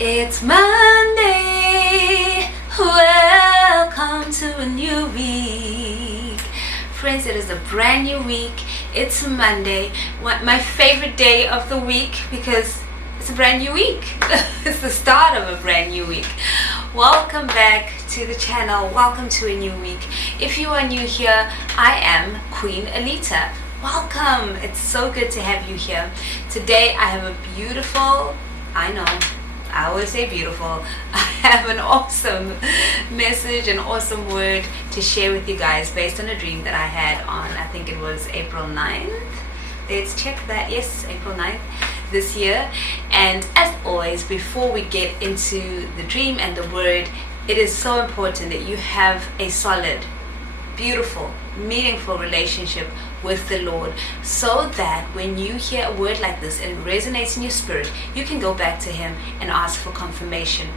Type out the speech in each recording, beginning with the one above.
It's Monday. Welcome to a new week. Friends, it is a brand new week. It's Monday, my favorite day of the week because it's a brand new week. It's the start of a brand new week. Welcome back to the channel. Welcome to a new week. If you are new here, I am Queen Alita. Welcome. It's so good to have you here. Today I have a beautiful, I always say beautiful. I have an awesome message, an awesome word to share with you guys based on a dream that I had on, I think it was April 9th. Let's check that. Yes, April 9th this year. And as always, before we get into the dream and the word, it is so important that you have a solid, beautiful, meaningful relationship with the Lord, so that when you hear a word like this and it resonates in your spirit, you can go back to Him and ask for confirmation.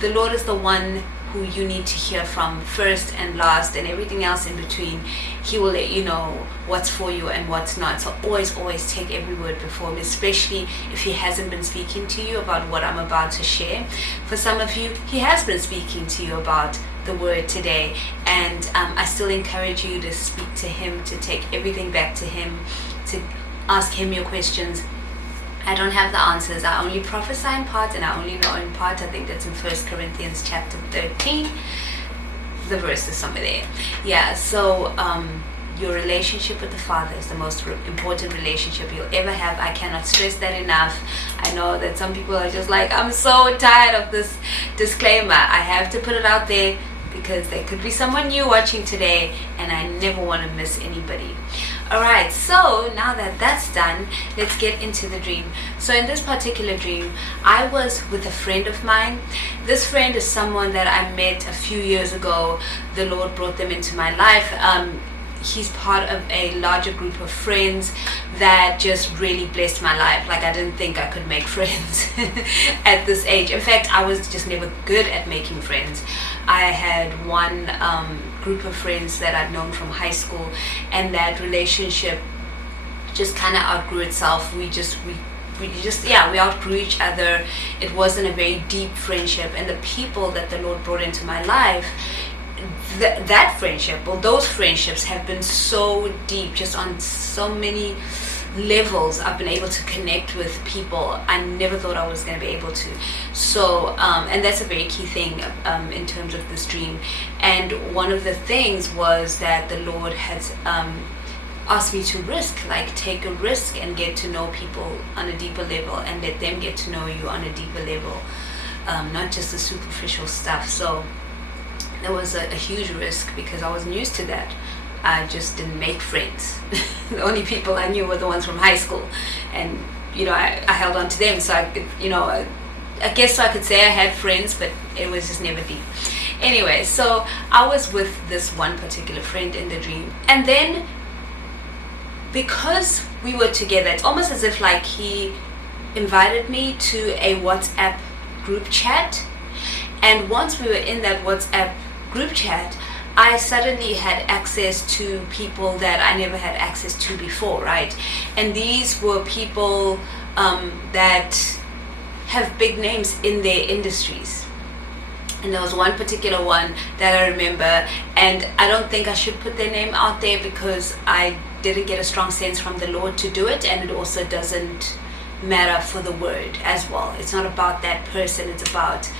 The Lord is the one who you need to hear from first and last, and everything else in between. He will let you know what's for you and what's not. So always take every word before Him, especially if He hasn't been speaking to you about what I'm about to share. For some of you, He has been speaking to you about the word today, and I still encourage you to speak to Him, to take everything back to Him, to ask Him your questions. I don't have the answers. I only prophesy in part and I only know in part. I think that's in 1 Corinthians chapter 13. The verse is somewhere there. Yeah, so your relationship with the Father is the most important relationship you'll ever have. I cannot stress that enough. I know that some people are just like, I'm so tired of this disclaimer. I have to put it out there because there could be someone new watching today, and I never want to miss anybody. Alright, so now that that's done, let's get into the dream. So in this particular dream, I was with a friend of mine. This friend is someone that I met a few years ago. The Lord brought them into my life. He's part of a larger group of friends that just really blessed my life. Like, I didn't think I could make friends at this age. In fact, I was just never good at making friends. I had one group of friends that I'd known from high school, and that relationship just kind of outgrew itself. We outgrew each other. It wasn't a very deep friendship, and the people that the Lord brought into my life, that friendship, well, those friendships have been so deep, just on so many levels. I've been able to connect with people I never thought I was going to be able to. So and that's a very key thing in terms of this dream. And one of the things was that the Lord has asked me to take a risk and get to know people on a deeper level, and let them get to know you on a deeper level, not just the superficial stuff. So there was a huge risk because I wasn't used to that. I just didn't make friends. The only people I knew were the ones from high school, and I held on to them. So I could, I guess I could say I had friends, but it was just never deep. Anyway, so I was with this one particular friend in the dream, and then because we were together, it's almost as if like he invited me to a WhatsApp group chat. And once we were in that WhatsApp group chat, I suddenly had access to people that I never had access to before, right? And these were people that have big names in their industries. And there was one particular one that I remember, and I don't think I should put their name out there because I didn't get a strong sense from the Lord to do it, and it also doesn't matter for the word as well. It's not about that person, it's about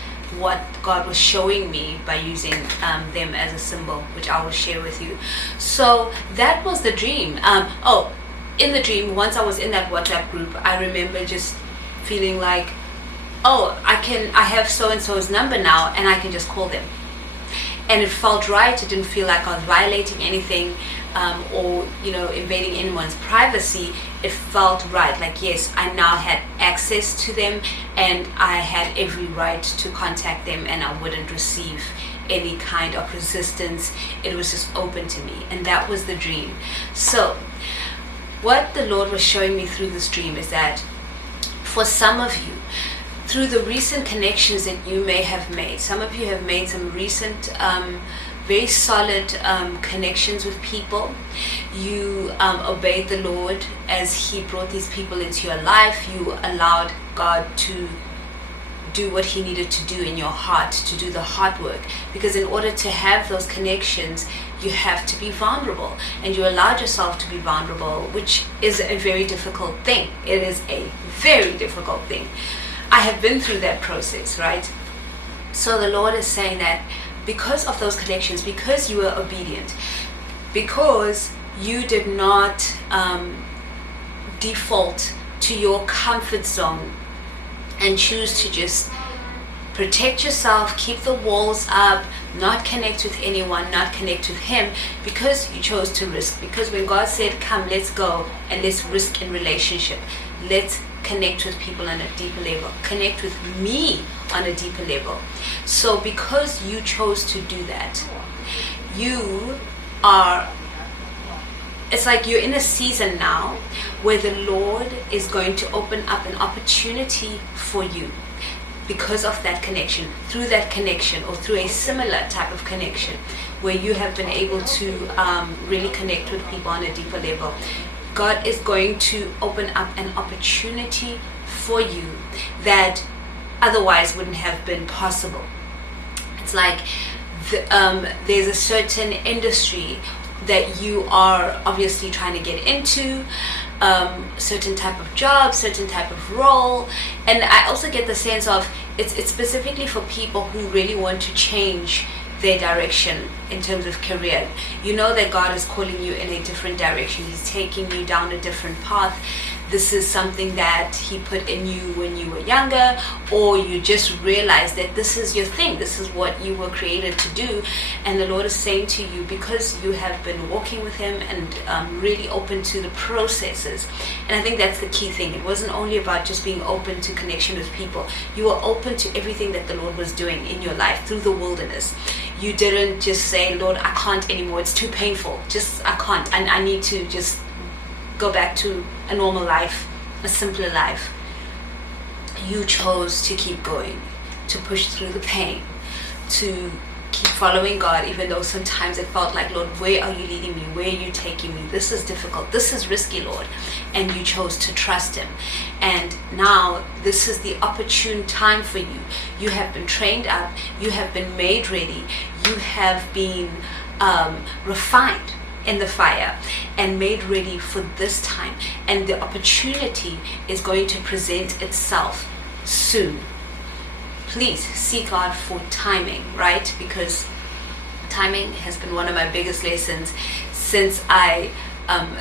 what God was showing me by using them as a symbol, which I will share with you. So that was the dream. In the dream, once I was in that WhatsApp group, I remember just feeling like, I have so-and-so's number now, and I can just call them. And it felt right. It didn't feel like I was violating anything or invading anyone's privacy. It felt right. Like, yes, I now had access to them, and I had every right to contact them, and I wouldn't receive any kind of resistance. It was just open to me, and that was the dream. So what the Lord was showing me through this dream is that for some of you, through the recent connections that you may have made, some of you have made some recent very solid connections with people. You obeyed the Lord as He brought these people into your life. You allowed God to do what he needed to do in your heart, to do the hard work. Because in order to have those connections, you have to be vulnerable, and you allowed yourself to be vulnerable, which is a very difficult thing. It is a very difficult thing. I have been through that process, right? So the Lord is saying that because of those connections, because you were obedient, because you did not default to your comfort zone and choose to just protect yourself, keep the walls up, not connect with anyone, not connect with him, because you chose to risk. Because when God said, come, let's go and let's risk in relationship, let's connect with people on a deeper level, connect with me on a deeper level. So because you chose to do that, it's like you're in a season now where the Lord is going to open up an opportunity for you because of that connection, through that connection, or through a similar type of connection where you have been able to really connect with people on a deeper level. God is going to open up an opportunity for you that otherwise wouldn't have been possible. It's like there's a certain industry that you are obviously trying to get into, certain type of job, certain type of role. And I also get the sense of it's specifically for people who really want to change their direction in terms of career. You know that God is calling you in a different direction. He's taking you down a different path. This is something that he put in you when you were younger, or you just realized that this is your thing, this is what you were created to do. And the Lord is saying to you, because you have been walking with him and really open to the processes. And I think that's the key thing. It wasn't only about just being open to connection with people. You were open to everything that the Lord was doing in your life through the wilderness. You didn't just say, Lord, I can't anymore, it's too painful, I can't, and I need to just go back to a normal life, a simpler life. You chose to keep going, to push through the pain, to keep following God, even though sometimes it felt like, Lord, where are you leading me? Where are you taking me? This is difficult. This is risky, Lord. And you chose to trust him. And now this is the opportune time for you. You have been trained up. You have been made ready. You have been refined in the fire and made ready for this time. And the opportunity is going to present itself soon. Please seek God for timing, right? Because timing has been one of my biggest lessons since I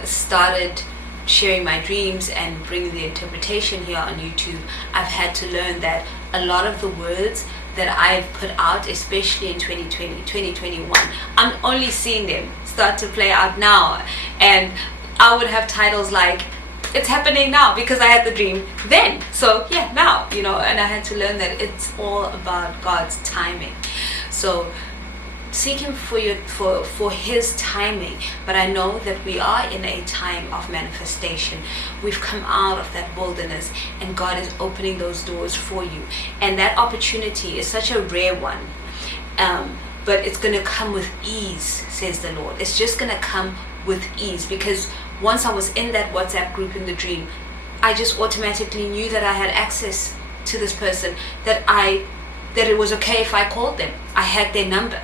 started sharing my dreams and bringing the interpretation here on YouTube. I've had to learn that a lot of the words that I've put out, especially in 2020, 2021, I'm only seeing them start to play out now. And I would have titles like, it's happening now because I had the dream then. So yeah, now, and I had to learn that it's all about God's timing. So seek him for his timing. But I know that we are in a time of manifestation. We've come out of that wilderness and God is opening those doors for you. And that opportunity is such a rare one. But it's going to come with ease, says the Lord. It's just going to come with ease, because once I was in that WhatsApp group in the dream, I just automatically knew that I had access to this person, that it was okay if I called them. I had their number.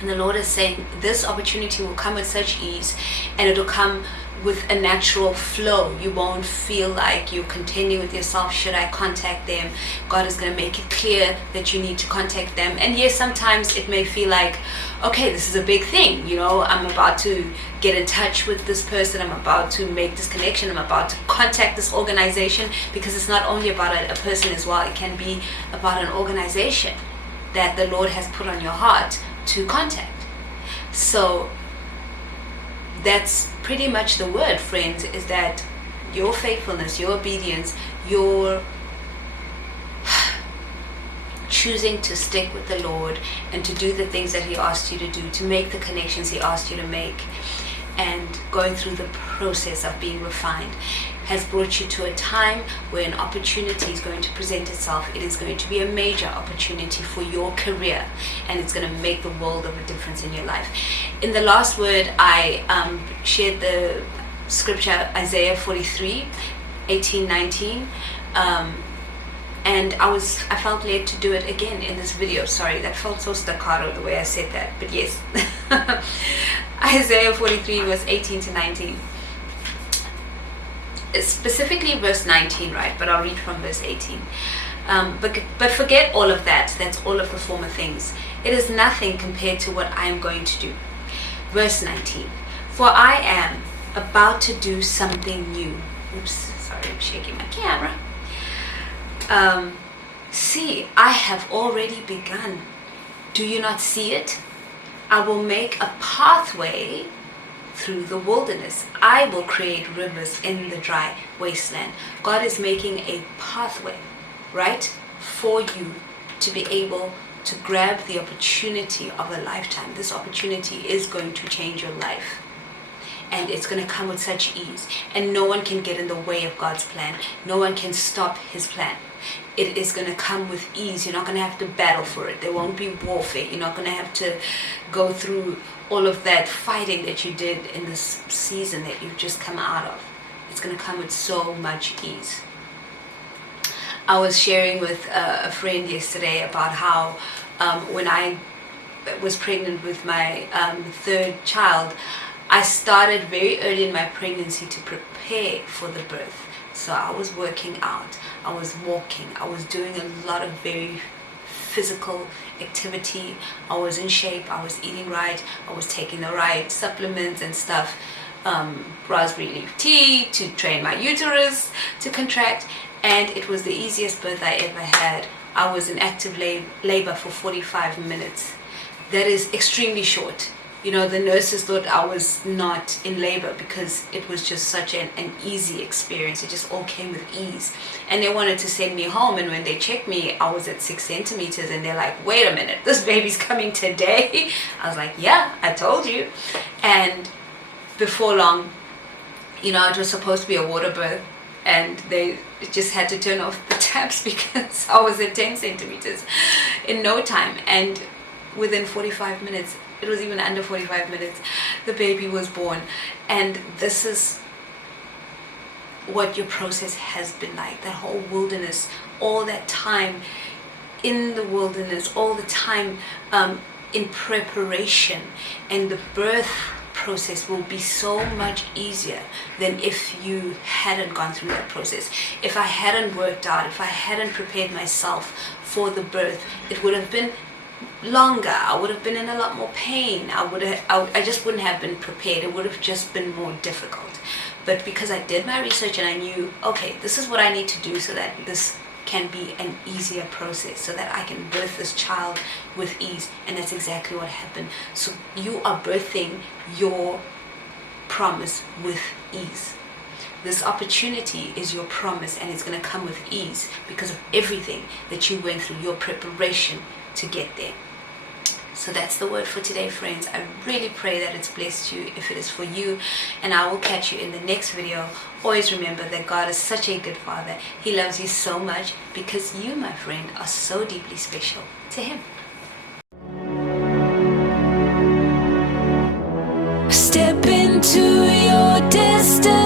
And the Lord is saying this opportunity will come with such ease, and it'll come with a natural flow. You won't feel like you're contending with yourself. Should I contact them? God is going to make it clear that you need to contact them. And yes, sometimes it may feel like, okay, this is a big thing. I'm about to get in touch with this person. I'm about to make this connection. I'm about to contact this organization, because it's not only about a person as well. It can be about an organization that the Lord has put on your heart to contact. So that's pretty much the word, friends, is that your faithfulness, your obedience, your choosing to stick with the Lord and to do the things that he asked you to do, to make the connections he asked you to make, and going through the process of being refined, has brought you to a time where an opportunity is going to present itself. It is going to be a major opportunity for your career, and it's going to make the world of a difference in your life. In the last word, I shared the scripture Isaiah 43, 18, 19. And I felt led to do it again in this video. Sorry, that felt so staccato the way I said that, but yes. Isaiah 43 verse 18 to 19. It's specifically verse 19, right? But I'll read from verse 18. But forget all of that. That's all of the former things. It is nothing compared to what I am going to do. Verse 19. For I am about to do something new. Oops, sorry, I'm shaking my camera. See, I have already begun. Do you not see it? I will make a pathway through the wilderness. I will create rivers in the dry wasteland. God is making a pathway, right, for you to be able to grab the opportunity of a lifetime. This opportunity is going to change your life. And it's going to come with such ease. And no one can get in the way of God's plan. No one can stop his plan. It is going to come with ease. You're not going to have to battle for it. There won't be warfare. You're not going to have to go through all of that fighting that you did in this season that you've just come out of. It's going to come with so much ease. I was sharing with a friend yesterday about how when I was pregnant with my third child, I started very early in my pregnancy to prepare for the birth. So I was working out, I was walking, I was doing a lot of very physical activity. I was in shape, I was eating right, I was taking the right supplements and stuff, raspberry leaf tea to train my uterus to contract, and it was the easiest birth I ever had. I was in active labor for 45 minutes. That is extremely short. You know, the nurses thought I was not in labor because it was just such an easy experience. It just all came with ease. And they wanted to send me home, and when they checked me, I was at 6 centimeters, and they're like, wait a minute, this baby's coming today? I was like, yeah, I told you. And before long, you know, it was supposed to be a water birth, and they just had to turn off the taps because I was at 10 centimeters in no time. And within 45 minutes, it was even under 45 minutes, the baby was born. And this is what your process has been like. That whole wilderness, all that time in the wilderness, all the time in preparation, and the birth process will be so much easier than if you hadn't gone through that process. If I hadn't worked out, if I hadn't prepared myself for the birth, it would have been longer. I would have been in a lot more pain. I just wouldn't have been prepared. It would have just been more difficult. But because I did my research and I knew, okay, this is what I need to do so that this can be an easier process, so that I can birth this child with ease. And that's exactly what happened. So you are birthing your promise with ease. This opportunity is your promise, and it's going to come with ease because of everything that you went through, your preparation to get there. So that's the word for today, friends. I really pray that it's blessed you if it is for you, and I will catch you in the next video. Always remember that God is such a good Father. He loves you so much because you, my friend, are so deeply special to Him. Step into your destiny.